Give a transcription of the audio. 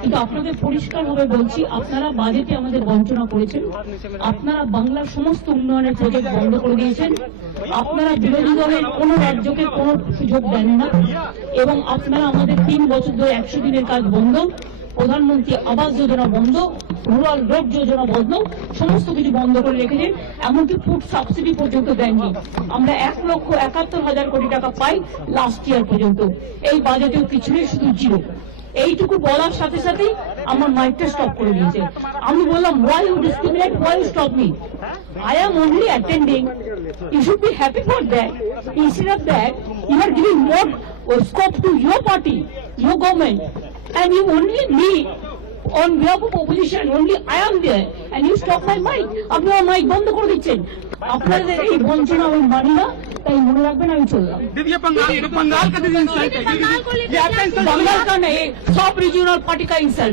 কিন্তু আপনাদের পরিষ্কারভাবে বলছি, আপনারা বাজেটে আমাদের বঞ্চনা করেছেন, আপনারা বাংলার সমস্ত উন্নয়নের প্রজেক্ট বন্ধ করে দিয়েছেন, আপনারা বিরোধী দলের কোন রাজ্যকে কোন সুযোগ দেন না, এবং আপনারা আমাদের 3 বছর ধরে 100 দিনের কাজ বন্ধ, প্রধানমন্ত্রী আবাস যোজনা বন্ধ, রুরাল রোড যোজনা বন্ধ, সমস্ত কিছু বন্ধ করে রেখেছেন। এমনকি ফুড সাবসিডি পর্যন্ত দেননি। আমরা 1,71,000 কোটি টাকা পাই লাস্ট ইয়ার পর্যন্ত। এই বাজেটেও কিছু নেই, শুধু জিরো। এইটুকু বলার সাথে সাথেই আমার মাইকটা স্টপ করে দিয়েছে। আমি বললাম, why you discriminate, why you stop me? I am only attending. You should be happy for that. Instead of that, you are giving more scope to your party, your government, and you only me on behalf of opposition, only I am there, and you stop my mic. আপনি আমার mic বন্ধ করে দিচ্ছেন। আপনাদের এই বঞ্চনা আমি মানি না, তাই মনে রাখবেন আমি চললাম। बंगाल का दीदी इंसल्ट है, बंगाल का नहीं, सब रीजनल पार्टी का इंसल्ट।